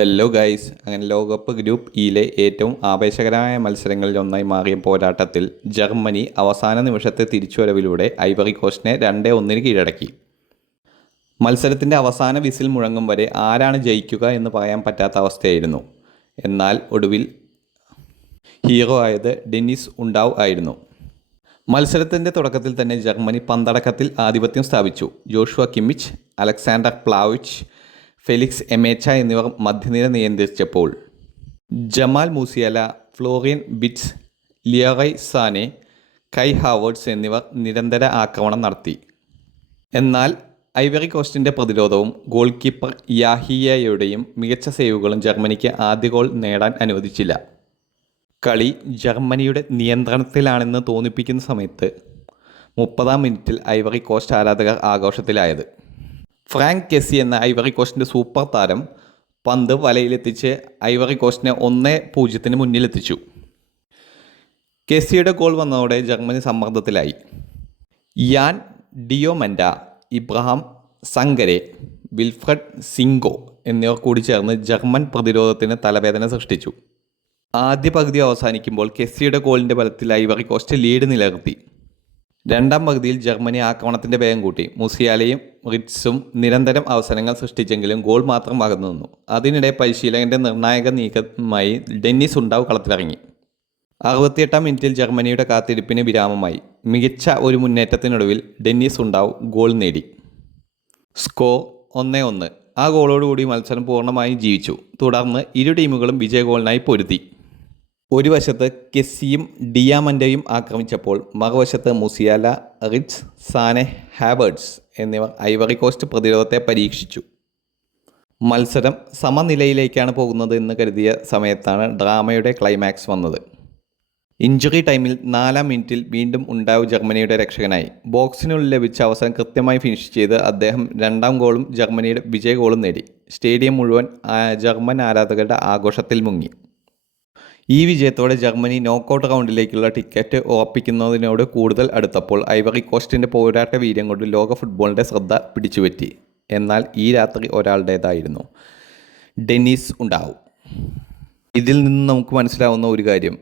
Hello guys, അങ്ങനെ ലോകകപ്പ് group ഇയിലെ ഏറ്റവും ആവേശകരമായ മത്സരങ്ങളിലൊന്നായി മാറിയ പോരാട്ടത്തിൽ ജർമ്മനി അവസാന നിമിഷത്തെ തിരിച്ചുവരവിലൂടെ ഐവറി കോസ്റ്റിനെ 2-1 കീഴടക്കി. മത്സരത്തിൻ്റെ അവസാന വിസിൽ മുഴങ്ങും വരെ ആരാണ് ജയിക്കുക എന്ന് പറയാൻ പറ്റാത്ത അവസ്ഥയായിരുന്നു. എന്നാൽ ഒടുവിൽ ഹീറോ ആയത് ഡെന്നിസ് ഉണ്ടാവ് ആയിരുന്നു. മത്സരത്തിൻ്റെ തുടക്കത്തിൽ തന്നെ ജർമ്മനി പന്തടക്കത്തിൽ ആധിപത്യം സ്ഥാപിച്ചു. Joshua Kimmich, Aleksandar Pavlovic, Felix Nmecha എന്നിവർ മധ്യനിര നിയന്ത്രിച്ചപ്പോൾ Jamal Musiala, Florian Wirtz, Leroy Sane, Kai Havertz എന്നിവർ നിരന്തര ആക്രമണം നടത്തി. എന്നാൽ ഐവറി കോസ്റ്റിൻ്റെ പ്രതിരോധവും ഗോൾ കീപ്പർ യാഹിയയുടെയും മികച്ച സേവുകളും ജർമ്മനിക്ക് ആദ്യ ഗോൾ നേടാൻ അനുവദിച്ചില്ല. കളി ജർമ്മനിയുടെ നിയന്ത്രണത്തിലാണെന്ന് തോന്നിപ്പിക്കുന്ന സമയത്ത് 30-ാം മിനിറ്റിൽ ഐവറി കോസ്റ്റ് ആരാധകർ ആഘോഷത്തിലായത്. ഫ്രാങ്ക് കെസി എന്ന ഐവറി കോസ്റ്റിൻ്റെ സൂപ്പർ താരം പന്ത് വലയിലെത്തിച്ച് ഐവറി കോസ്റ്റിനെ 1-0 മുന്നിലെത്തിച്ചു. കെസിയുടെ ഗോൾ വന്നതോടെ ജർമ്മനി സമ്മർദ്ദത്തിലായി. യാൻ ഡിയോമൻഡ, ഇബ്രഹാം സങ്കരെ, വിൽഫ്രഡ് സിംഗോ എന്നിവർ കൂടി ചേർന്ന് ജർമ്മൻ പ്രതിരോധത്തിന് തലവേദന സൃഷ്ടിച്ചു. ആദ്യ പകുതി അവസാനിക്കുമ്പോൾ കെസിയുടെ ഗോളിൻ്റെ ബലത്തിൽ ഐവറി കോസ്റ്റ് ലീഡ് നിലനിർത്തി. രണ്ടാം പകുതിയിൽ ജർമ്മനി ആക്രമണത്തിൻ്റെ വേഗം കൂട്ടി. മുസിയാലയും റിറ്റ്സും നിരന്തരം അവസരങ്ങൾ സൃഷ്ടിച്ചെങ്കിലും ഗോൾ മാത്രം അകന്നു നിന്നു. അതിനിടെ പരിശീലകൻ്റെ നിർണായക നീക്കമായി ഡെന്നിസ് ഉണ്ടാവ് കളത്തിലിറങ്ങി. 68-ാം മിനിറ്റിൽ ജർമ്മനിയുടെ കാത്തിരിപ്പിന് വിരാമമായി. മികച്ച ഒരു മുന്നേറ്റത്തിനൊടുവിൽ ഡെന്നിസ് ഉണ്ടാവ് ഗോൾ നേടി. സ്കോർ 1-1. ആ ഗോളോടുകൂടി മത്സരം പൂർണ്ണമായും ജീവിച്ചു. തുടർന്ന് ഇരു ടീമുകളും വിജയ ഗോളിനായി പൊരുതി. ഒരു വശത്ത് കെസിയും ഡിയാമൻഡയും ആക്രമിച്ചപ്പോൾ മറുവശത്ത് മുസിയാല, റിറ്റ്സ്, സാനെ, ഹാവേർട്സ് എന്നിവർ ഐവറി കോസ്റ്റ് പ്രതിരോധത്തെ പരീക്ഷിച്ചു. മത്സരം സമനിലയിലേക്കാണ് പോകുന്നത് എന്ന് കരുതിയ സമയത്താണ് ഡ്രാമയുടെ ക്ലൈമാക്സ് വന്നത്. ഇഞ്ചുറി ടൈമിൽ 4-ാം മിനിറ്റിൽ വീണ്ടും ഉണ്ടാവ് ജർമ്മനിയുടെ രക്ഷകനായി. ബോക്സിനുള്ളിൽ ലഭിച്ച അവസരം കൃത്യമായി ഫിനിഷ് ചെയ്ത് അദ്ദേഹം 2-ാം ഗോളും ജർമ്മനിയുടെ വിജയ ഗോളും നേടി. സ്റ്റേഡിയം മുഴുവൻ ജർമ്മൻ ആരാധകരുടെ ആഘോഷത്തിൽ മുങ്ങി. ഈ വിജയത്തോടെ ജർമ്മനി നോക്കൌട്ട് റൗണ്ടിലേക്കുള്ള ടിക്കറ്റ് ഉറപ്പിക്കുന്നതിനോട് കൂടുതൽ അടുത്തപ്പോൾ ഐവറി കോസ്റ്റിൻ്റെ പോരാട്ട വീര്യം കൊണ്ട് ലോക ഫുട്ബോളിൻ്റെ ശ്രദ്ധ പിടിച്ചുപറ്റി. എന്നാൽ ഈ രാത്രി ഒരാളുടേതായിരുന്നു, ഡെന്നിസ് ഉണ്ടാവ്. ഇതിൽ നിന്ന് നമുക്ക് മനസ്സിലാവുന്ന ഒരു കാര്യം,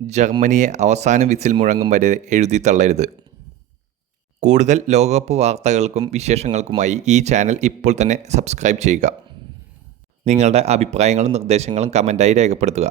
ജർമ്മനിയെ അവസാന വിസിൽ മുഴങ്ങും വരെ എഴുതി തള്ളരുത്. കൂടുതൽ ലോകകപ്പ് വാർത്തകൾക്കും വിശേഷങ്ങൾക്കുമായി ഈ ചാനൽ ഇപ്പോൾ തന്നെ സബ്സ്ക്രൈബ് ചെയ്യുക. നിങ്ങളുടെ അഭിപ്രായങ്ങളും നിർദ്ദേശങ്ങളും കമൻറ്റായി രേഖപ്പെടുത്തുക.